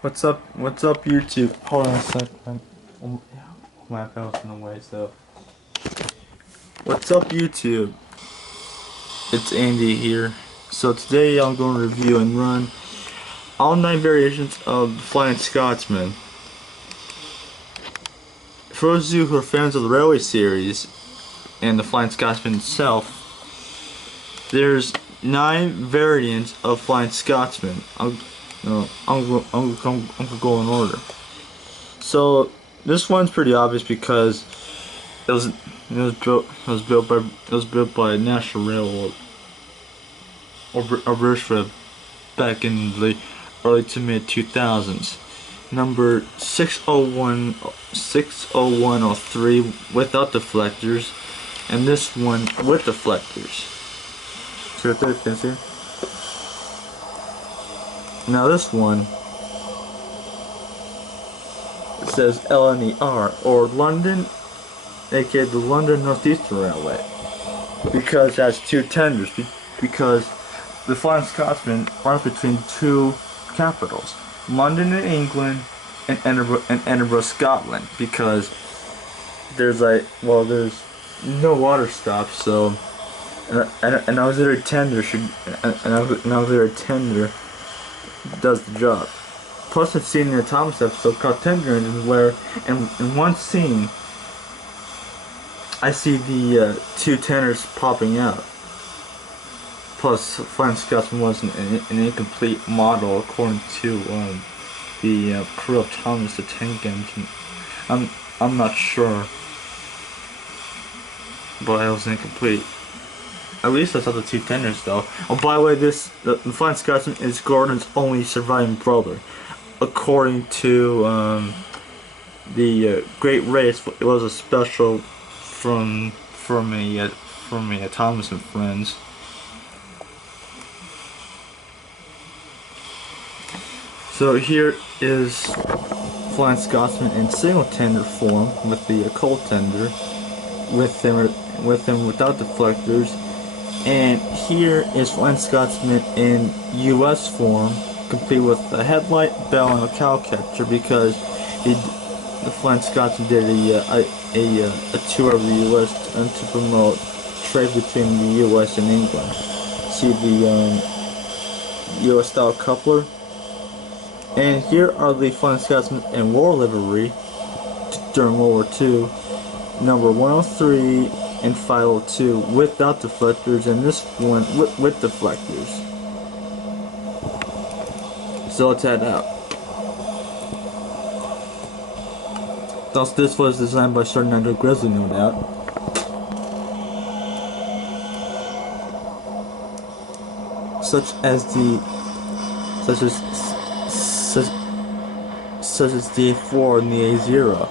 What's up? What's up, YouTube? Hold on a second. My iPad was in the way, so. What's up, YouTube? It's Andy here. So today I'm going to review and run all 9 variations of the Flying Scotsman. For those of you who are fans of the Railway series and the Flying Scotsman itself, there's 9 variants of Flying Scotsman. I'm gonna go in order. So this one's pretty obvious because it was built by National Railway or British Railway back in the early to mid 2000s. Number 60103 without deflectors, and this one with deflectors. See what that is here? Now this one, it says LNER, or London, aka the London Northeastern Railway, because it has 2 tenders, because the Flying Scotsman runs between 2 capitals, London in England and Edinburgh, Scotland, because there's there's no water stops, so an auxiliary tender does the job. Plus, I've seen in a Thomas episode called Tender Engines where, in one scene, I see the 2 tenders popping out. Plus, Flying Scotsman was an incomplete model according to the crew of Thomas the Tank Engine. I'm not sure, but it was incomplete. At least I saw the 2 tenders though. Oh, by the way, the Flying Scotsman is Gordon's only surviving brother. According to the Great Race, it was a special from a Thomas and Friends. So here is Flying Scotsman in single tender form with the coal tender, with them without deflectors. And here is Flying Scotsman in US form, complete with a headlight, bell, and a cow catcher, because the Flying Scotsman did a tour of the US to promote trade between the US and England. See the US style coupler. And here are the Flying Scotsman in war livery during World War II, number 103 and 502 without deflectors, and this one with deflectors. So let's head out. Thus, this was designed by Sir Nigel Grizzly, no doubt. Such as the A4 and the A0.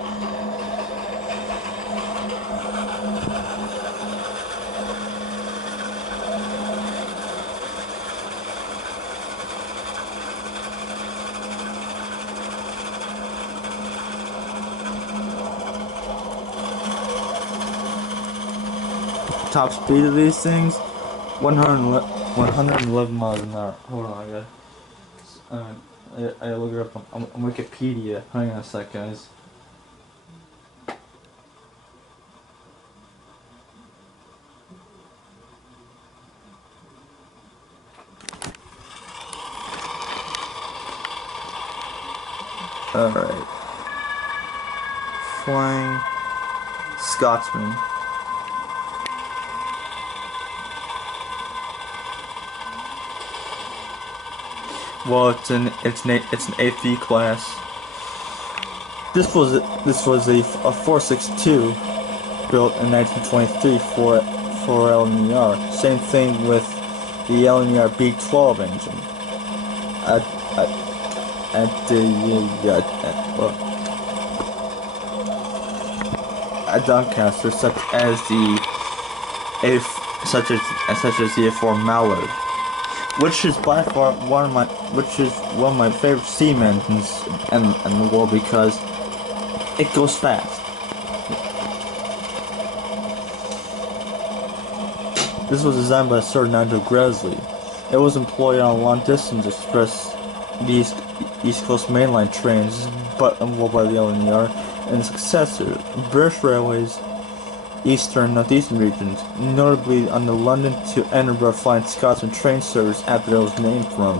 Top speed of these things, 111 miles an hour. Hold on, I gotta look it up on Wikipedia. Hang on a sec, guys. Alright. Flying Scotsman. Well, it's an 8th class. This was a 462 built in 1923 for LNER. Same thing with the LNER B12 engine at Doncaster, such as the A4 Mallard, which is by far one of my favorite steam engines in the world, because it goes fast. This was designed by Sir Nigel Grizzly. It was employed on long distance express East Coast mainline trains, but owned by the LNER, and successor, British Railways Eastern and Northeastern regions, notably on the London to Edinburgh Flying Scotsman train service after it was named from.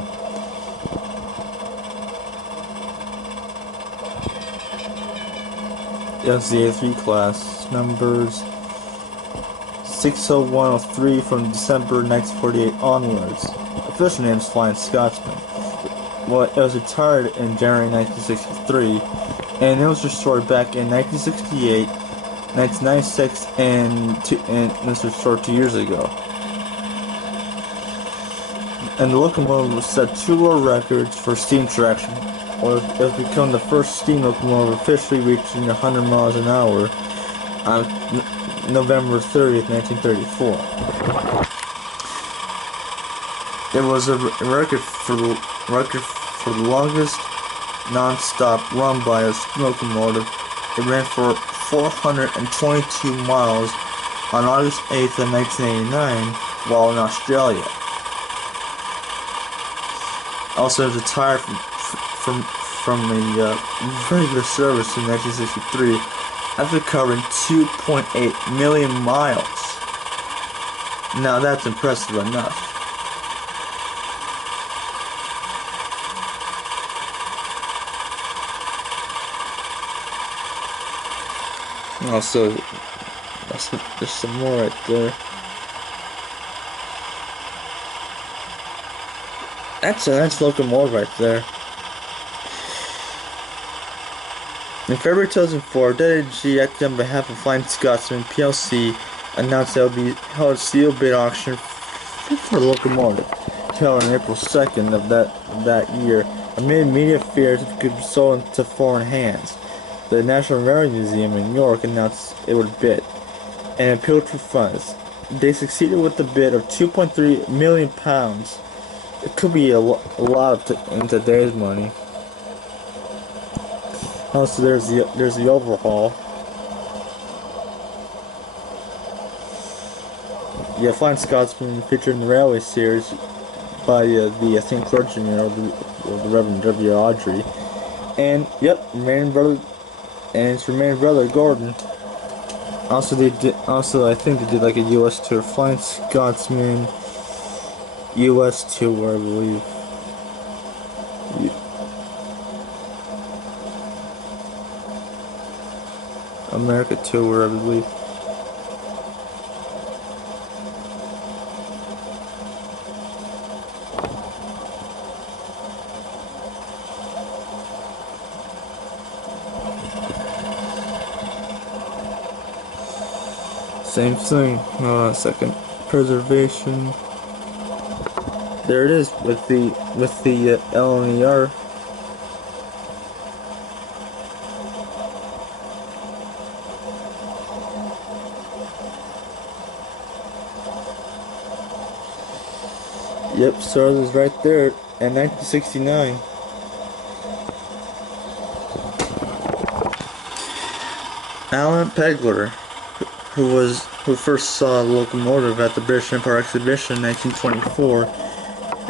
It was the A3 class, numbers 60103 from December 1948 onwards. Official name is Flying Scotsman. Well, it was retired in January 1963, and it was restored back in 1968, 1996, and it was restored 2 years ago. And the locomotive set 2 world records for steam traction. It has become the first steam locomotive officially reaching 100 miles an hour on November 30th, 1934. It was a record for the longest non-stop run by a steam locomotive. It ran for 422 miles on August 8th of 1989 while in Australia. Also, it was retired from the regular service in 1963 after covering 2.8 million miles. Now that's impressive enough. Also, there's some more right there. That's a nice locomotive right there. In February 2004, WG, acting on behalf of Flying Scotsman PLC, announced that it would be held a sealed bid auction for the locomotive, held on April 2nd of that year, amid media fears it could be sold into foreign hands. The National Railway Museum in New York announced it would bid, and appealed for funds. They succeeded with the bid of £2.3 million. It could be a lot in today's money. Also, there's the overhaul. Yeah, Flying Scotsman featured in the Railway series by the St. Clergyman, the Reverend W. Audrey, and yep, remaining brother, and its remaining brother Gordon. Also, I think they did like a U.S. tour, Flying Scotsman U.S. tour, I believe. America tour, I believe. Same thing. Hold on a second. Preservation. There it is with the LNER. Yep, SARS is right there in 1969. Alan Pegler, who first saw the locomotive at the British Empire Exhibition in 1924,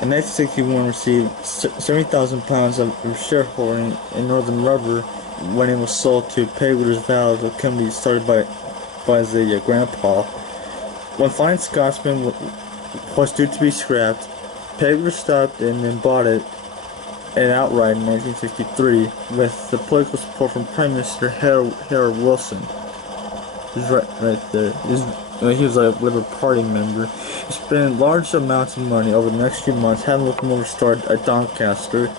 in 1961 received £70,000 of shareholding in Northern Rubber when it was sold to Pegler's Valve, a company started by the grandpa. When Flying Scotsman was due to be scrapped, Pegler stopped and then bought it outright in 1963 with the political support from Prime Minister Harold Wilson. He's right there. He was like a Labour Party member. He spent large amounts of money over the next few months having the locomotive stored at Doncaster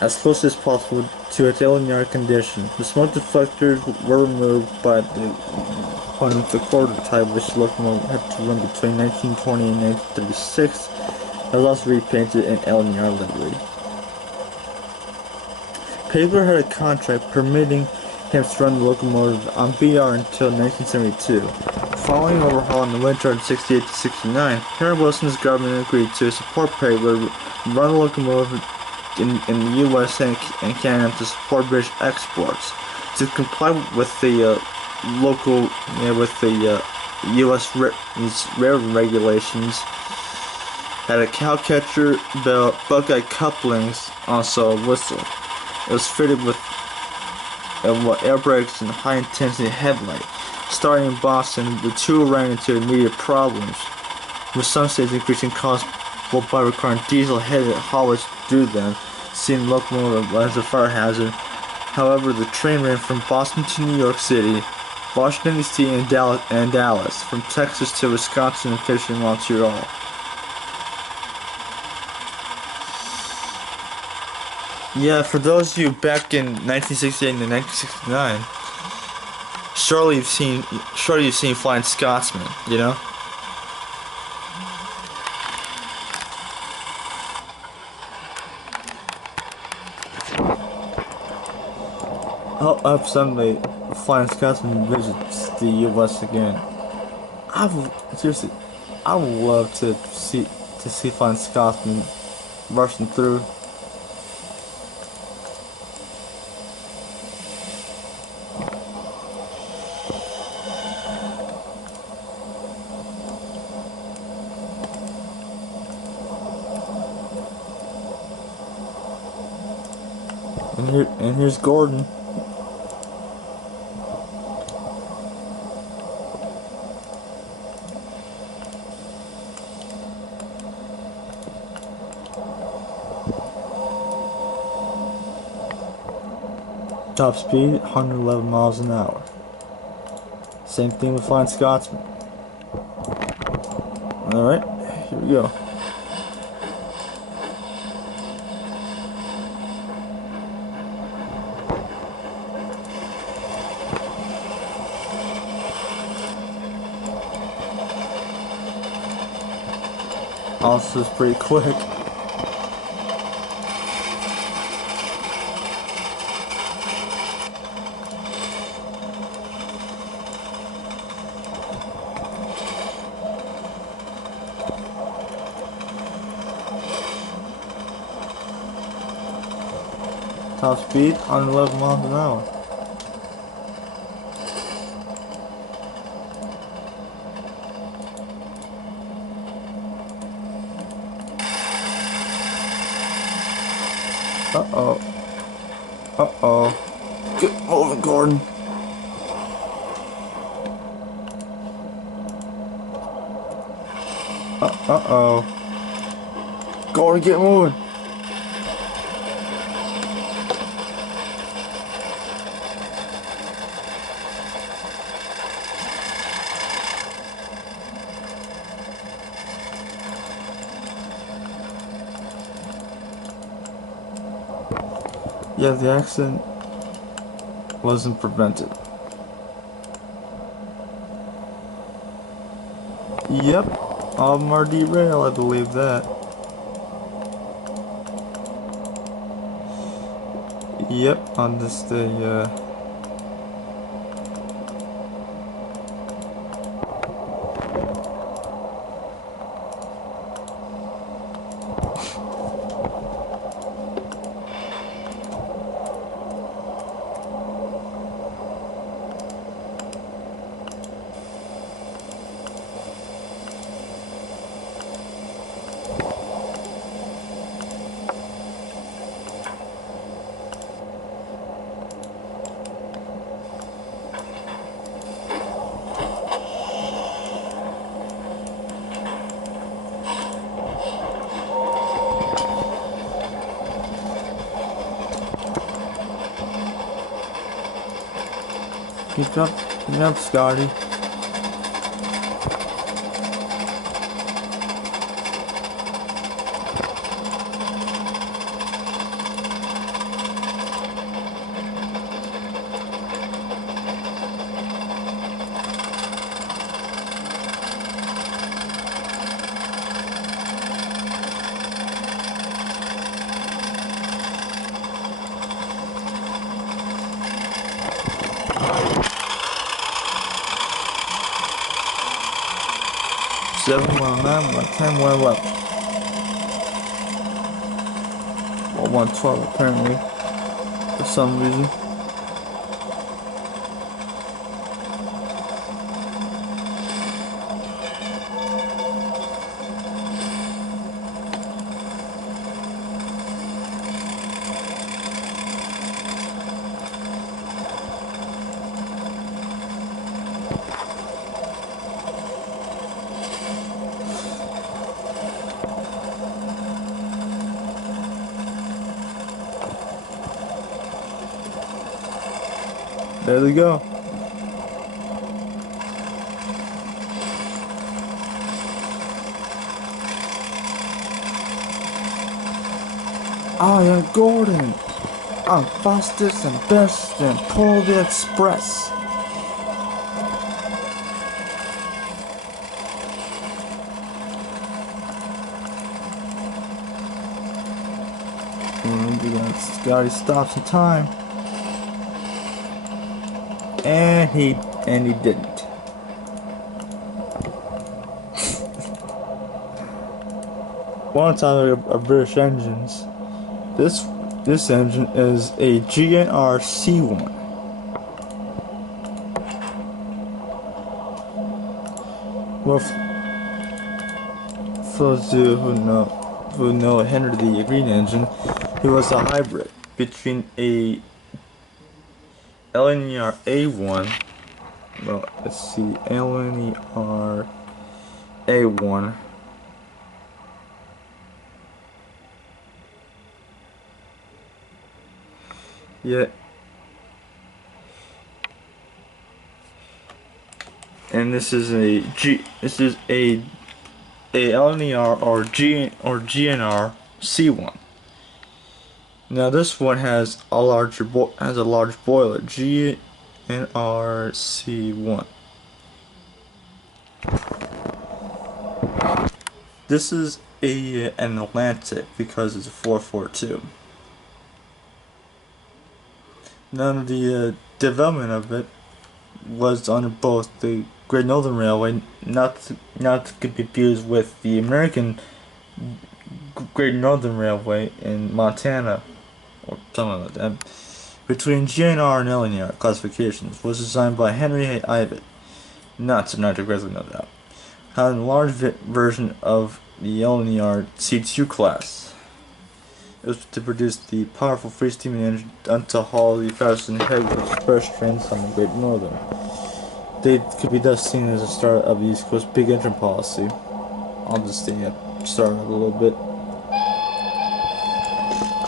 as close as possible to its LNER condition. The smoke deflectors were removed by the quarter type, which the locomotive had to run between 1920 and 1936. It was also repainted in LNER livery. Pegler had a contract permitting him to run the locomotive on BR until 1972. Following overhaul in the winter of 68 to 69, Harold Wilson's government agreed to support Pegler run the locomotive in the U.S. and Canada to support British exports. To comply with the U.S. railroad regulations, had a cowcatcher belt, buckeye couplings, also a whistle. It was fitted with air brakes and high-intensity headlight. Starting in Boston, the two ran into immediate problems, with some states increasing costs by requiring diesel-headed haulage through them, seeing locomotive as a fire hazard. However, the train ran from Boston to New York City, Washington D.C., and Dallas, from Texas to Wisconsin and finishing Montreal. Yeah, for those of you back in 1968 and 1969, surely you've seen Flying Scotsman, you know? Up someday, Flying Scotsman visits the U.S. again. Seriously, I would love to see Flying Scotsman rushing through. And here's Gordon. Top speed, 111 miles an hour. Same thing with Flying Scotsman. Alright, here we go. Also, it's pretty quick. Top speed, 111 miles an hour. Uh-oh. Uh-oh. Get moving, Gordon. Uh-oh. Gordon, get moving. Yeah, the accident wasn't prevented. Yep, all of them are derailed, I believe that. Yep, on this day, Keep up, Scotty. Seven, 109, 110, 111. Or 112 apparently, for some reason. There they go. I am Gordon. I'm fastest and best and pull the express. Scotty stops in time. And he didn't. One time of British engines. This engine is a GNR C1. Well, for those who know Henry the Green engine, he was a hybrid between a LNER A1. Well, let's see, LNER A1. Yeah. And this is a LNER or GNR C1. Now this one has a large boiler, GNR C1. This is an Atlantic because it's a 442. None of the development of it was on both the Great Northern Railway, not to be confused with the American Great Northern Railway in Montana, or something like that. Between GNR and LNR classifications was designed by Henry Ivet, not directly, no doubt. Had a large version of the LNR C2 class. It was to produce the powerful free steaming engine to haul the fast and heavy express trains on the Great Northern. They could be thus seen as the start of the East Coast big engine policy. I'll just start it a little bit.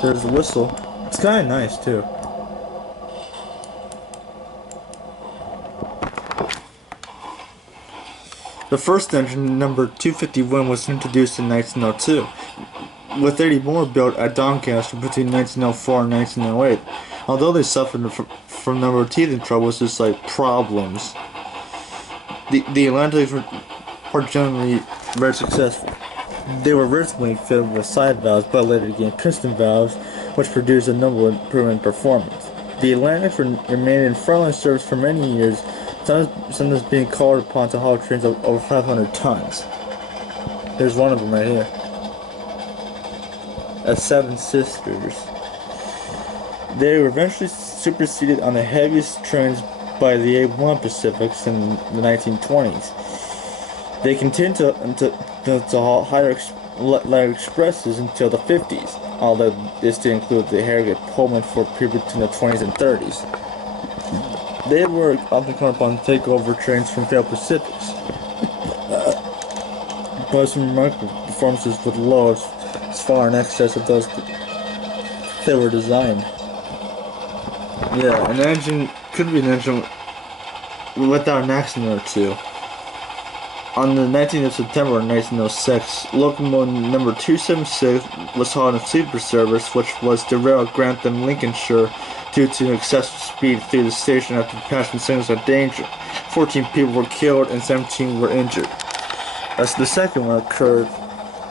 There's a whistle. It's kind of nice too. The first engine, number 251, was introduced in 1902. With 80 more built at Doncaster between 1904 and 1908. Although they suffered from a number of teething troubles, just like problems, the Atlantics were generally very successful. They were originally fitted with side valves, but later became piston valves, which produced a notable improvement in performance. The Atlantics remained in frontline service for many years, sometimes being called upon to haul trains of over 500 tons. There's one of them right here. At Seven Sisters. They were eventually superseded on the heaviest trains by the A1 Pacifics in the 1920s. They continued to haul higher light expresses until the 50s, although this did include the Harrogate Pullman for a period between the 20s and 30s. They were often called upon to take over trains from failed Pacifics. But some remarkable performances with loads far in excess of those they were designed. Yeah, an engine could be an engine without an accident or two. On the 19th of September 1906, locomotive number 276 was hauled in sleeper service, which was derailed at Grantham, Lincolnshire, due to excessive speed through the station after passing signals of danger. 14 people were killed and 17 were injured. As the second one occurred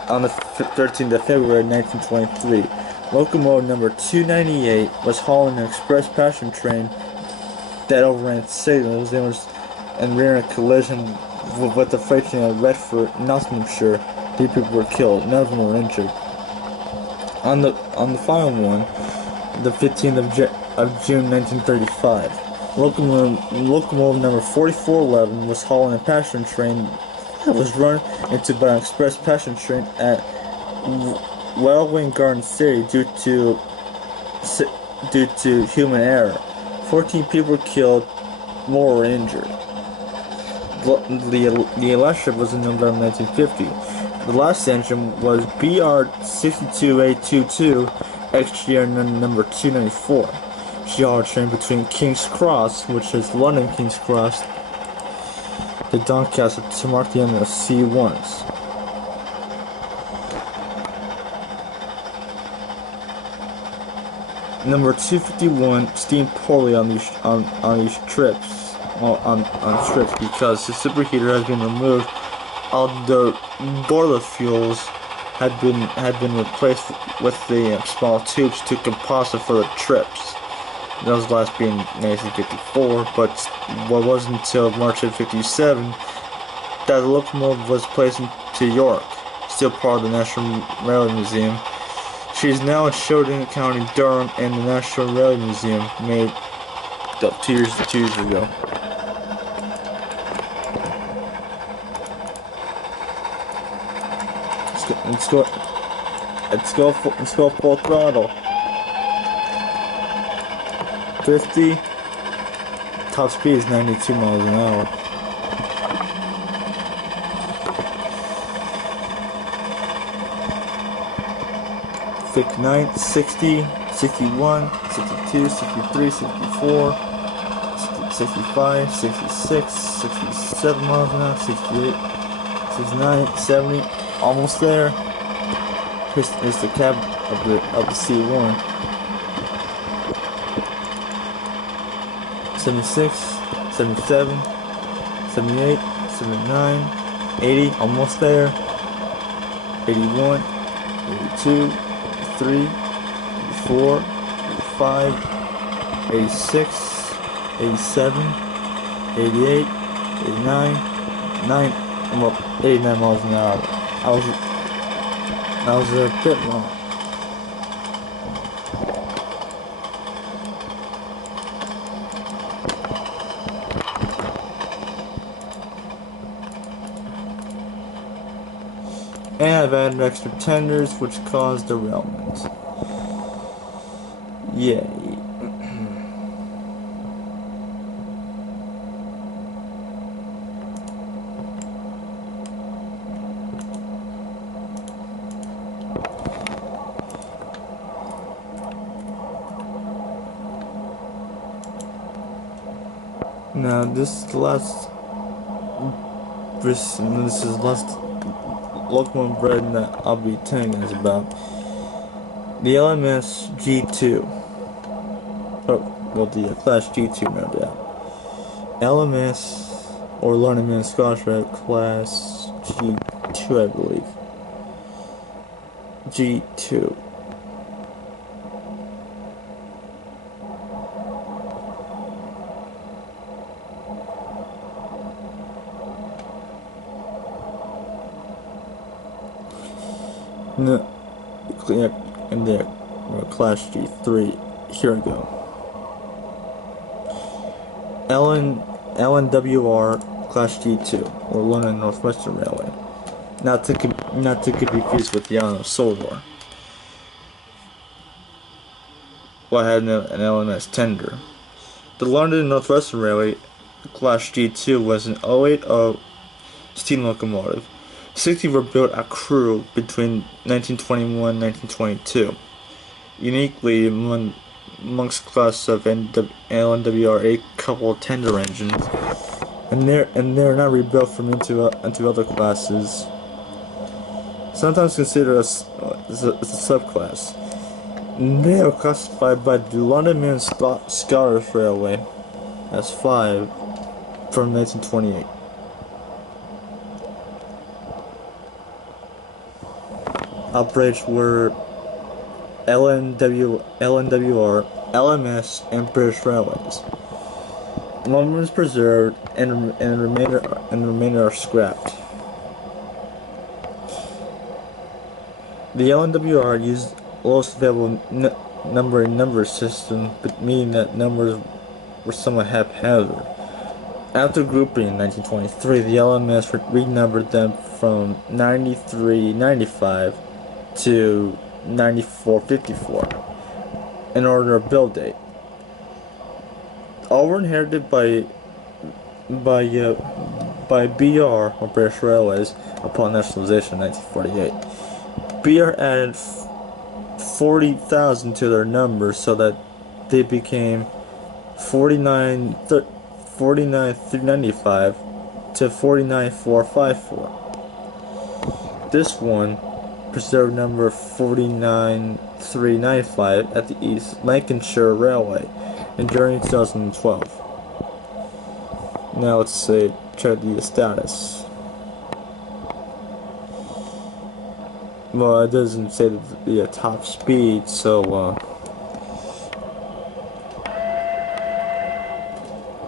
on the 13th of February 1923, locomotive number 298 was hauling an express passenger train that overran signals and ran a collision with the freight train at Retford, Nottinghamshire. 3 people were killed, none of them were injured. On the final one, the 15th of June 1935, locomotive number 4411 was hauling a passenger train that was run into by an express passenger train at Wellwing Garden City due to human error. 14 people were killed, more were injured. The election was in November 1950. The last engine was BR62A22 XGR number 294. GR train between King's Cross, which is London King's Cross, to Doncaster to mark the end of C1s. Number 251 steamed poorly on these trips, on trips because the superheater has been removed. All the boiler fuels had been replaced with the small tubes to composite for the trips. Those last being 1954, but what wasn't until March of 57 that the locomotive was placed into York, still part of the National Railway Museum. She is now in Sheridan County, Durham, and the National Railway Museum, made up 2 years ago. Let's go full throttle. 50. Top speed is 92 miles an hour. .59, 60, 61, 62, 63, 64, 65, 66, 67 miles an hour, 68, 69, 70, almost there. Here's the cab of the C1. 76, 77, 78, 79, 80, almost there. 81, 82, 83, 84, 85, 86, 87, 88, 89, 89 miles an hour. I was a bit long. And I've added extra tenders, which caused derailment. Yay. Now this is the last locomotive bread that I'll be telling you guys about. The LMS G2. Oh, well, the Class G2, no doubt. LMS, or London Man Scotch Rail Class G2, I believe. G2. No, and there, Class G3. Here we go. LNWR Class G2, or London Northwestern Railway. Not to be confused with the Island of Solwar. Well, I had an LMS tender. The London Northwestern Railway Class G2 was an 080 steam locomotive. 60 were built at Crewe between 1921 and 1922. Uniquely, amongst class of LNWR, a couple of tender engines, and they're not rebuilt from into other classes. Sometimes considered as a subclass. They are classified by the London Man Scottish Railway as 5 from 1928. Operates were LNWR, LMS, and British Railways. One is preserved, and the remainder are scrapped. The LNWR used lowest available number system, but meaning that numbers were somewhat haphazard. After grouping in 1923, the LMS renumbered them from 9395 to 9454 in order of build date. All were inherited by BR, or British Railways, upon nationalization in 1948. BR added 40,000 to their numbers so that they became 49,395 to 49,454. This one preserved number 49,395 at the East Lancashire Railway and during 2012. Now let's say check the status. Well, it doesn't say the top speed, so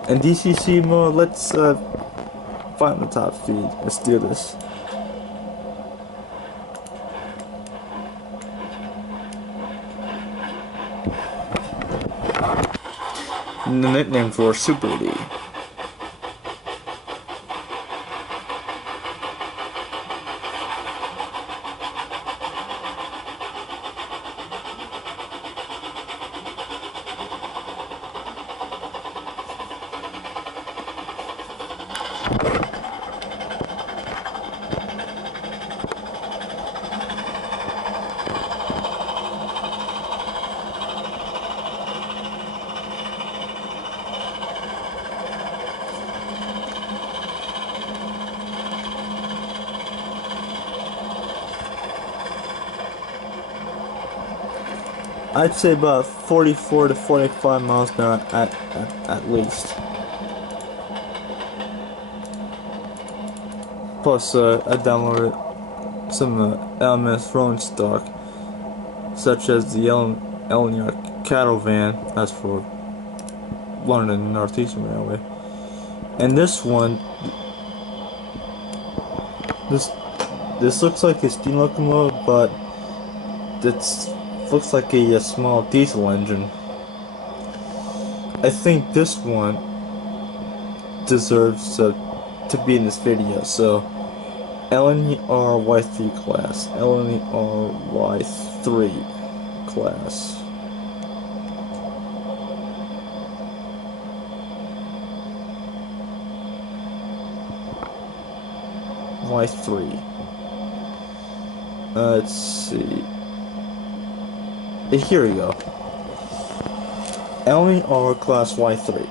in DCC mode, let's find the top speed. Let's do this. The nickname for Super D. I'd say about 44 to 45 miles an hour at least. Plus, I downloaded some LMS rolling stock, such as the Eleanor cattle van. That's for London Northeastern Railway. And this one, this looks like a steam locomotive, but it's looks like a small diesel engine. I think this one deserves to be in this video. So LNER Y3 class, LNER Y3 class. Y3. Let's see. Here we go. LNER class Y3.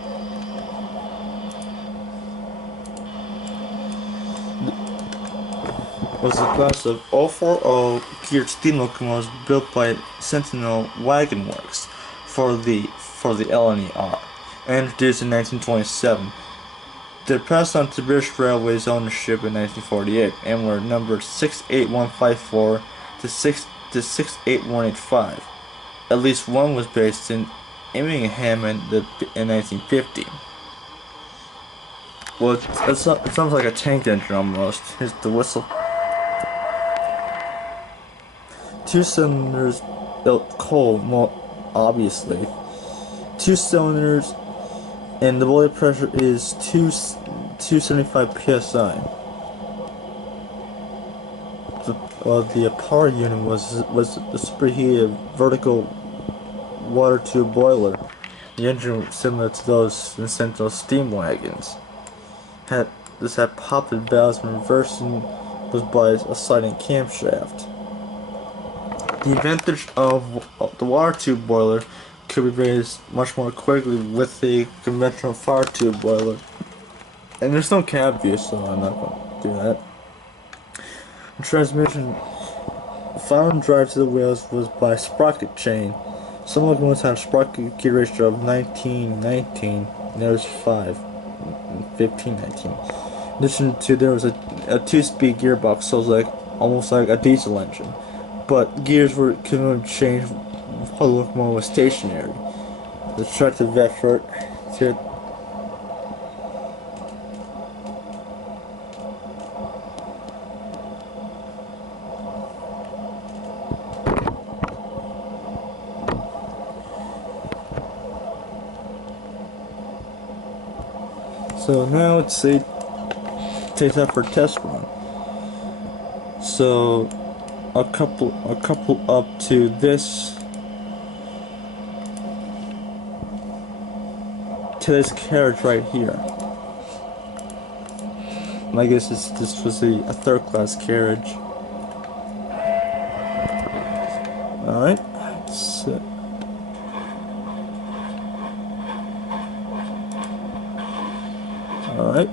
Was a class of 040 geared steam locomotives built by Sentinel Wagon Works for the LNER and introduced in 1927. They passed on to British Railways ownership in 1948 and were numbered 68154 to 68185. At least one was based in Immingham in 1950. Well, it sounds like a tank engine almost. Here's the whistle. 2 cylinders built coal, more obviously. 2 cylinders, and the boiler pressure is 275 psi. The power unit was the superheated vertical water tube boiler. The engine was similar to those in Sentinel steam wagons. This had popped valves and reversing was by a sliding camshaft. The advantage of the water tube boiler could be raised much more quickly with the conventional fire tube boiler. And there's no cab view, so I'm not going to do that. The transmission, the final drive to the wheels was by sprocket chain. Some locomotives had a sprocket gear ratio of 19:19, and there was 15:19. In addition to, there was a 2-speed gearbox, so it was almost like a diesel engine. But gears couldn't change while the locomotive was stationary. Let's try to vet for it. Here. So now let's see, take that for a test run. So a couple up to this carriage right here. I guess this was a 3rd class carriage. Alright, so Alright.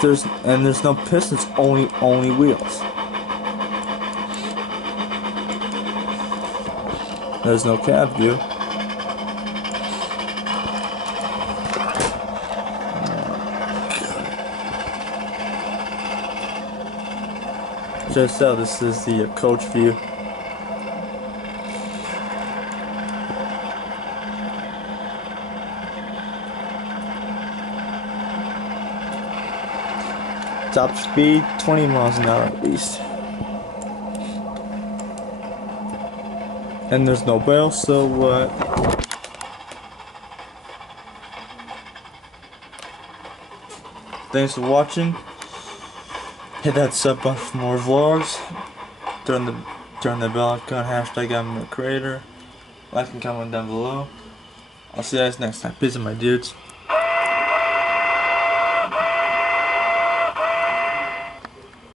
There's no pistons, only wheels. There's no cab view. Just so this is the coach view. Top speed 20 miles an hour at least. And there's no bell, so thanks for watching. Hit that sub button for more vlogs. Turn the bell icon, hashtag I'm a creator. Like and comment down below. I'll see you guys next time. Peace, my dudes.